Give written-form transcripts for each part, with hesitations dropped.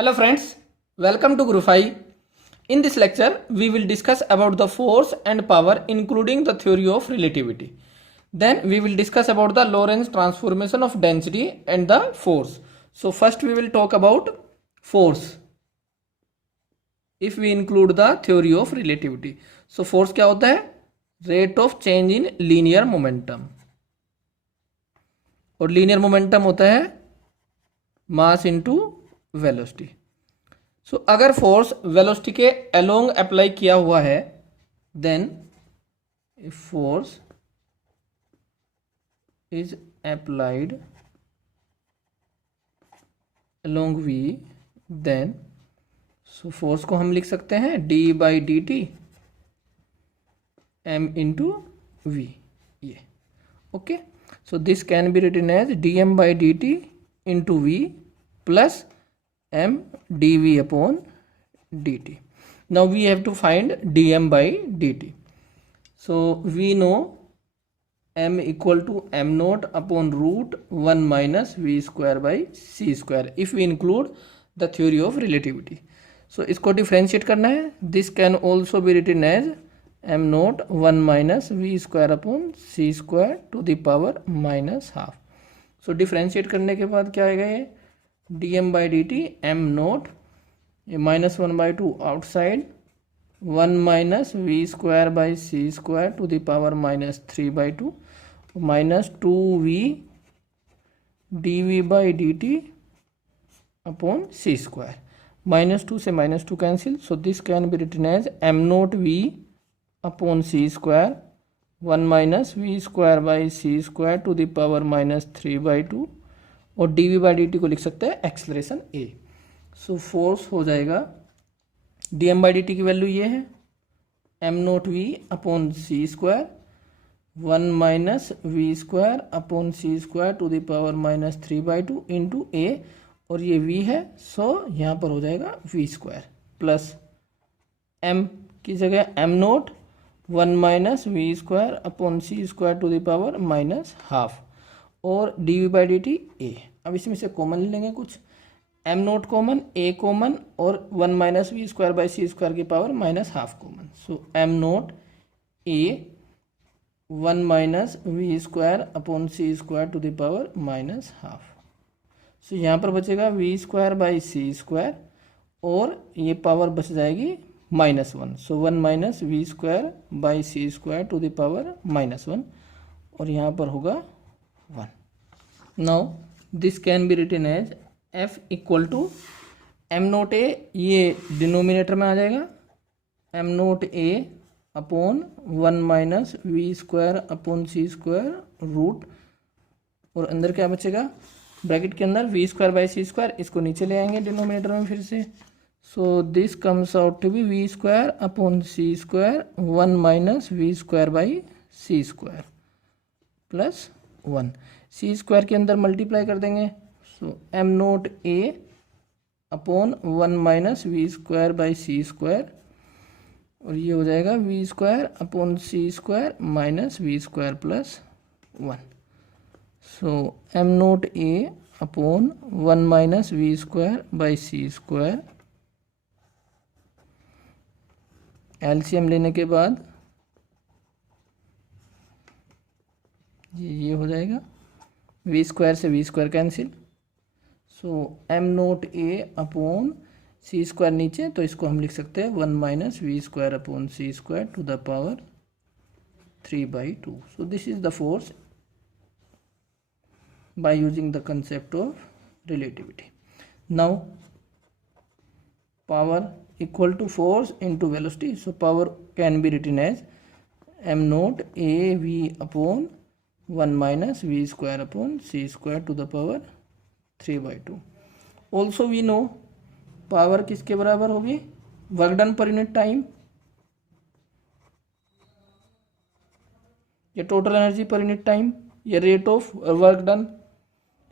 Hello friends, welcome to Gurufai. In this lecture, we will discuss about the force and power including the theory of relativity. Then we will discuss about the Lorentz transformation of density and the force. So first we will talk about force if we include the theory of relativity. So force क्या होता है? Rate of change in linear momentum. और linear momentum होता है mass into velocity. So अगर force velocity के along apply किया हुआ है then if force is applied along v then so force को हम लिख सकते हैं d by D T m into v. ये okay. So this can be written as d M by D t into v plus m dv upon dt. Now we have to find dm by dt. So we know m equal to m naught upon root 1 minus v square by c square if we include the theory of relativity. So इसको differentiate करना है. This can also be written as m naught 1 minus v square upon c square to the power minus half. So differentiate करने के बाद क्या आएगा ये D M by D T M naught minus 1/2 outside 1 minus we square by C square to the power minus 3/2 minus 2v D we by D T upon C square. -2 से -2 cancel. So this can be written as M naught we upon C square 1 minus we square by C square to the power minus 3/2 और D we by D T को लिख सकते हैं acceleration ए. सो force हो जाएगा d M by D t की value ये है m naught we upon C square 1 minus we square upon C square to the power minus 3/2 into a और ये वी है. सो यहाँ पर हो जाएगा वी स्क्वायर प्लस एम की जगह m naught 1 minus we square upon C square to the power minus half और D we by D t a. अब इसमें से कॉमन ले लेंगे कुछ. M naught common, a common और 1 minus we square by C square की power minus half common. So M naught a 1 minus we square upon C square to the power minus half. So यहाँ पर बचेगा we square by C square और ये power बच जाएगी -1. So 1 minus we square by C square to the power -1 और यहाँ पर होगा 1. Now this can be written as f equal to m naught a, ये डिनोमिनेटर में आ जाएगा m naught A upon 1 minus we square upon C square root और अंदर क्या बचेगा ब्रैकेट के अंदर v square by C square. इसको नीचे ले आएंगे डिनोमिनेटर में फिर से. So this comes out to be v square upon C square 1 minus we square by C square plus 1. C square के अंदर मल्टीप्लाई कर देंगे. So M naught A upon 1 minus we square by C square और ये हो जाएगा we square upon C square minus we square plus 1. So M naught A upon 1 minus we square by C square LCM लेने के बाद ये हो जाएगा वी स्क्वायर से V square cancel. So M naught ए अपॉन सी स्क्वायर नीचे तो इसको हम लिख सकते हैं 1 minus we square upon C square to the power 3/2. So this is the force by using the concept of relativity. Now power equal to force into velocity. So power can be written as M naught A V upon 1 minus we square upon C square to the power 3/2. Also we know power किसके बराबर होगी work done पर unit time या total energy पर unit time या rate of work done.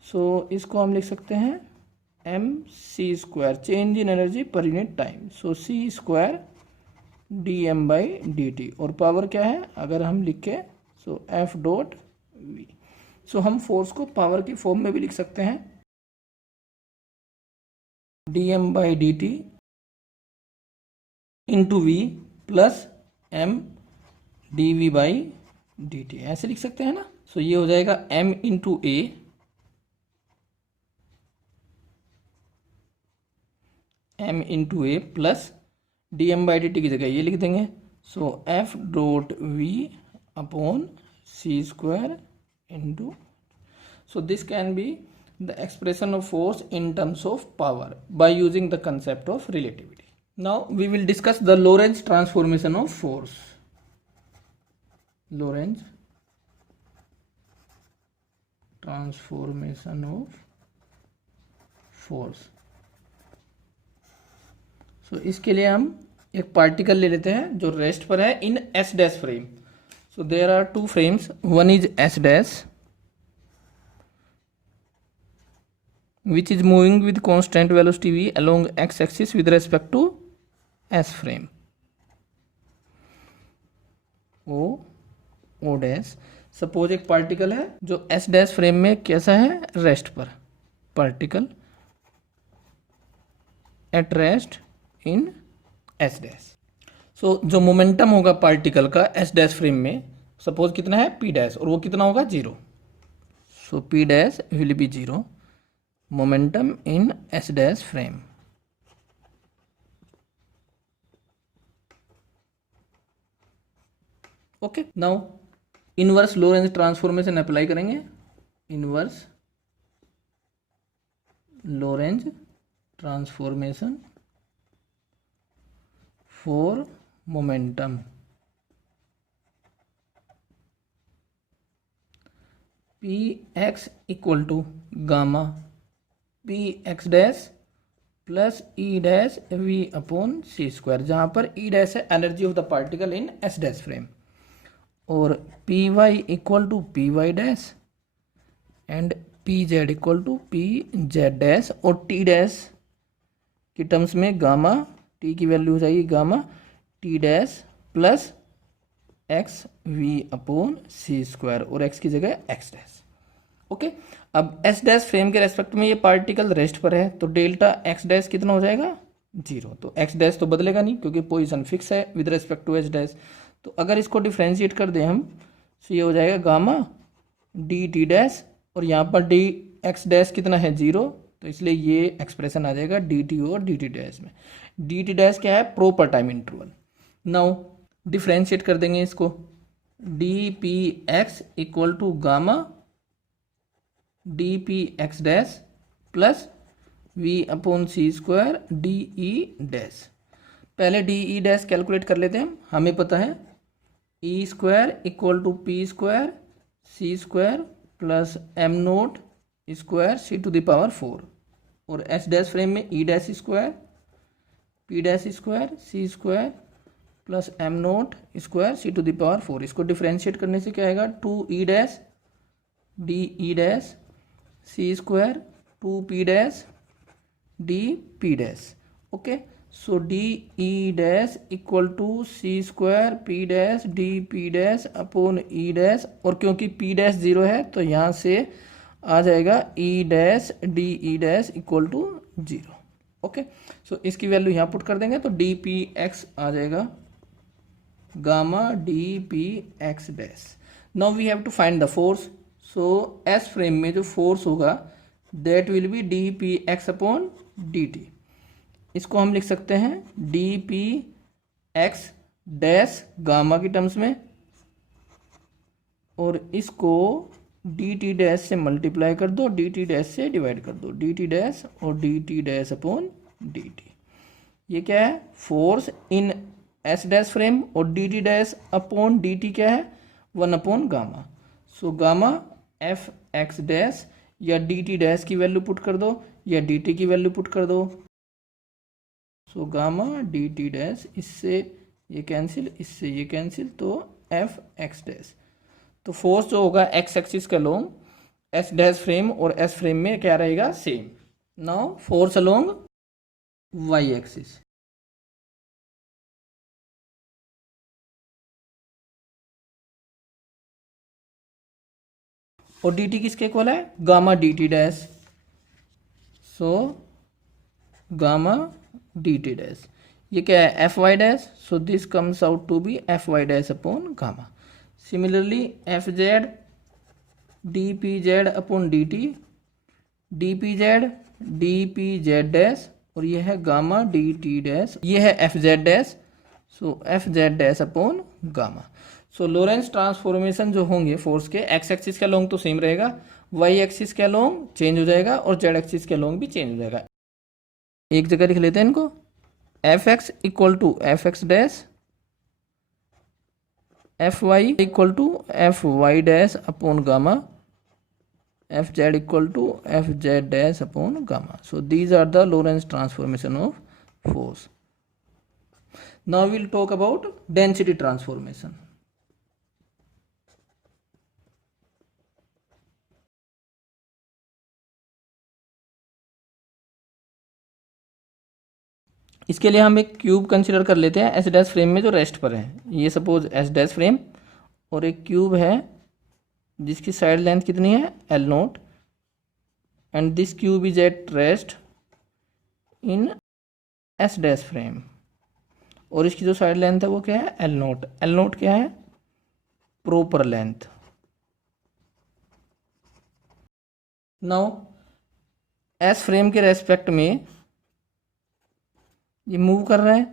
So इसको हम लिख सकते हैं m c square change in energy पर unit time. So c square d M by D t और पावर क्या है अगर हम लिखे so f dot v. So हम फोर्स को पावर की फॉर्म में भी लिख सकते हैं. dm by dt into V plus M dv by dt, ऐसे लिख सकते हैं ना। सो ये हो जाएगा m into a plus d M by D t की जगह ये लिख देंगे। So f dot v upon C square into, so this can be the expression of force in terms of power by using the concept of relativity. Now we will discuss the Lorentz transformation of force. Lorentz transformation of force. So इसके लिए हम एक particle ले लेते हैं जो rest पर है in S dash frame. So there are two frames, one is S dash which is moving with constant velocity v along x axis with respect to S frame. O dash. Suppose एक particle है जो S dash frame में कैसा है, rest पर. Particle at rest in S dash. So जो momentum होगा particle का S डैश फ्रेम में, सपोज कितना है P डैश, और वो कितना होगा 0. So P dash will be 0. momentum in S dash frame. Okay, now inverse Lorentz transformation apply करेंगे. Inverse Lorentz transformation for momentum. Px equal to gamma p x dash plus e dash v upon C square, जहाँ पर ई डैश है energy of the particle in S dash frame, और p y equal to p y dash and p z equal to p Z dash, और t dash की terms में gamma, t की वैल्यू हो जाएगी gamma t dash plus x v upon सी square, और x की जगह एक्स डैश. ओके, अब एस डैश फ्रेम के रेस्पेक्ट में ये पार्टिकल रेस्ट पर है, तो डेल्टा एक्स डैश कितना हो जाएगा 0. तो एक्स डैश तो बदलेगा नहीं क्योंकि पोजीशन फिक्स है with respect to S dash. तो अगर इसको डिफ्रेंशिएट कर दें हम, तो ये हो जाएगा गामा डी टी डैश, और यहाँ पर डी एक्स डैश कितना है 0, तो इसलिए ये एक्सप्रेशन आ जाएगा डी टी और डी टी डैश में. डी टी डैश क्या है, proper time interval. Now differentiate कर देंगे इसको, d P x equal to gamma D P x dash plus v upon C square d E dash. पहले d ई dash calculate कर लेते हैं. हमें पता है e square equal to p square C square plus M naught square C to the power 4, और S dash frame में E dash square P dash square C square plus M naught square C to the power 4. इसको differentiate करने से क्या आएगा, 2 E dash D E dash C square 2 P dash D P dash. Okay, so D E dash equal to C square P dash D P dash upon E dash, और क्योंकि P dash 0 है तो यहाँ से आ जाएगा e dash D E dash equal to 0. Okay, so इसकी वैल्यू यहाँ पुट कर देंगे तो डी पी एक्स आ जाएगा gamma D P x dash. Now we have to find the force. So S frame में जो फोर्स होगा that will be D P X upon D T. इसको हम लिख सकते हैं D P x dash gamma की टर्म्स में, और इसको डी टी डैश से मल्टीप्लाई कर दो, डी टी डैश से डिवाइड कर दो, डी टी डैश और D T dash upon D T. ये क्या है, force in S dash frame, और D T dash upon D t क्या है 1 upon gamma. So gamma f x dash, या डी टी डैश की वैल्यू पुट कर दो या डी टी की वैल्यू पुट कर दो. So gamma D T dash, इससे ये कैंसिल इससे ये कैंसिल, तो एफ एक्स डैश. तो फोर्स जो होगा एक्स एक्सिस के अलोंग एस डैश फ्रेम और एस फ्रेम में क्या रहेगा, same. Now force along Y axis. और डी टी किसके इक्वल है, gamma D T dash. So gamma D T dash. ये क्या है F Y dash, so this comes out to be F Y dash upon gamma. Similarly F Z D P Z upon D T, D P Z dash, और ये है gamma D T dash, ये है F Z dash, so F Z dash upon gamma. So Lorentz transformation जो होंगे force के, X axis के along तो सेम रहेगा, वाई एक्सिस के अलोंग चेंज हो जाएगा और जेड एक्सिस के अलोंग भी चेंज हो जाएगा। एक जगह लिख लेते हैं इनको, F X equal to F x dash, F Y equal to F Y dash upon gamma, F Z equal to F Z dash upon gamma. So these are the Lorentz transformation of force. Now we will talk about density transformation. इसके लिए हम एक cube consider कर लेते हैं S dash frame में जो rest पर है। ये सपोज एस डैश फ्रेम और एक क्यूब है जिसकी साइड लेंथ कितनी है L note, and this cube is eight rest in S dash frame, और इसकी जो साइड लेंथ है वो क्या है एल नोट। एल नोट क्या है proper length. Now S frame के रेस्पेक्ट में ये मूव कर रहा है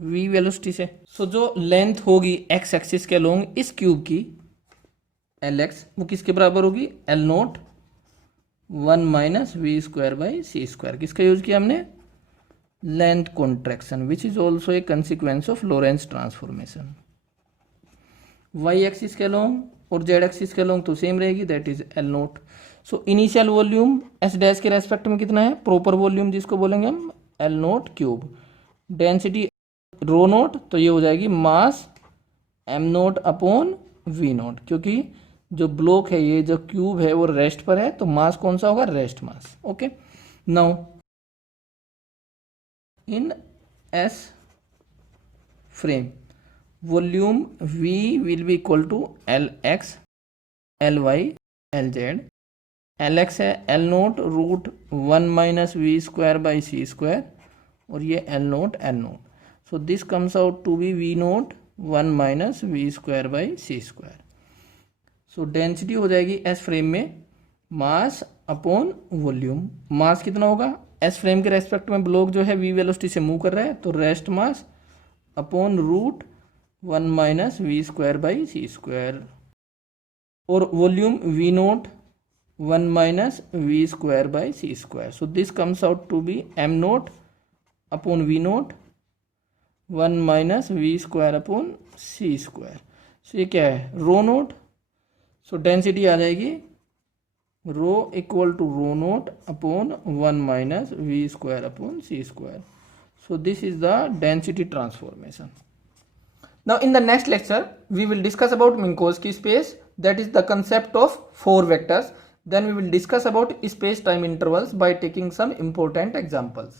v वेलोसिटी से, सो जो लेंथ होगी एक्स एक्सिस के अलोंग इस क्यूब की एल एक्स, वो किसके बराबर होगी L naught 1 minus we square by C square. किसका यूज किया हमने length contraction, which is also a consequence of Lorentz transformation. Y axis के अलोंग और जेड एक्सिस के अलोंग तो सेम रहेगी, that is L note. So initial volume S dash के respect में कितना है प्रॉपर वॉल्यूम, जिसको बोलेंगे हम L nought cube. Density rho nought, तो ये हो जाएगी mass M nought upon V nought, क्योंकि जो ब्लॉक है ये जो क्यूब है वो रेस्ट पर है, तो मास कौन सा होगा rest mass. Okay, now in S frame volume v will be equal to L X L Y L Z. L X है L nought root 1 minus we square by C square, और ये L nought L note, so this comes out to be V nought 1 minus we square by C square. So density हो जाएगी S frame में mass upon volume. मास कितना होगा S frame के respect में block जो है वी वेलोसिटी से मूव कर रहा है, तो rest mass upon root 1 minus we square by C square, और volume V nought 1 minus we square by C square. So this comes out to be M nought upon V nought 1 minus we square upon C square. So ये क्या है rho nought, so density आ जाएगी rho equal to rho nought upon 1 minus we square upon C square. So this is the density transformation. Now in the next lecture we will discuss about Minkowski space, that is the concept of 4 vectors. Then we will discuss about space time intervals by taking some important examples.